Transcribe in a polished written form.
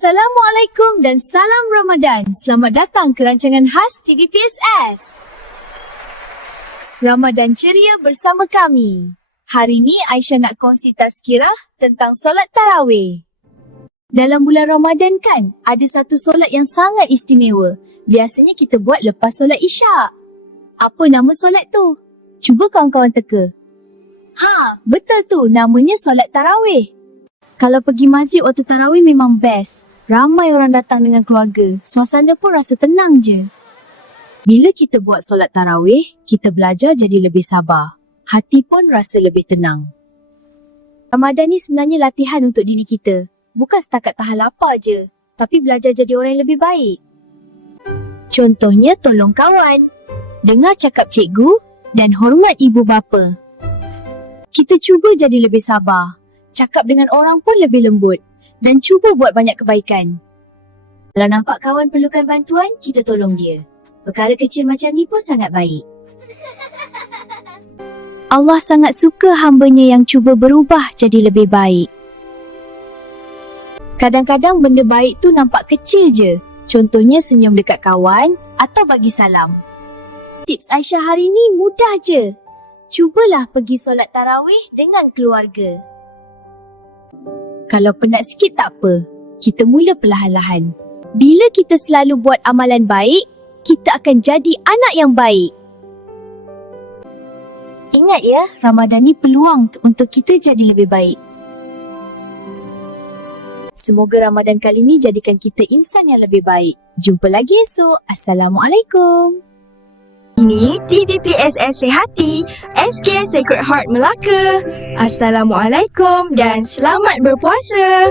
Assalamualaikum dan salam Ramadan. Selamat datang ke rancangan khas TVPSS. Ramadan ceria bersama kami. Hari ni Aisyah nak kongsi tazkirah tentang solat tarawih. Dalam bulan Ramadan kan, ada satu solat yang sangat istimewa. Biasanya kita buat lepas solat Isyak. Apa nama solat tu? Cuba kawan-kawan teka. Betul tu, namanya solat tarawih. Kalau pergi masjid waktu tarawih memang best. Ramai orang datang dengan keluarga. Suasana pun rasa tenang je. Bila kita buat solat tarawih, kita belajar jadi lebih sabar. Hati pun rasa lebih tenang. Ramadan ni sebenarnya latihan untuk diri kita. Bukan setakat tahan lapar je, tapi belajar jadi orang yang lebih baik. Contohnya tolong kawan, dengar cakap cikgu dan hormat ibu bapa. Kita cuba jadi lebih sabar. Cakap dengan orang pun lebih lembut dan cuba buat banyak kebaikan. Kalau nampak kawan perlukan bantuan, kita tolong dia. Perkara kecil macam ni pun sangat baik. Allah sangat suka hamba-Nya yang cuba berubah jadi lebih baik. Kadang-kadang benda baik tu nampak kecil je. Contohnya senyum dekat kawan atau bagi salam. Tips Aisyah hari ni mudah je. Cubalah pergi solat tarawih dengan keluarga. Kalau penat sikit tak apa, kita mula perlahan-lahan. Bila kita selalu buat amalan baik, kita akan jadi anak yang baik. Ingat ya, Ramadan ni peluang untuk kita jadi lebih baik. Semoga Ramadan kali ni jadikan kita insan yang lebih baik. Jumpa lagi esok. Assalamualaikum. Ini TVPSS Sehati, SK Sacred Heart Melaka. Assalamualaikum dan selamat berpuasa.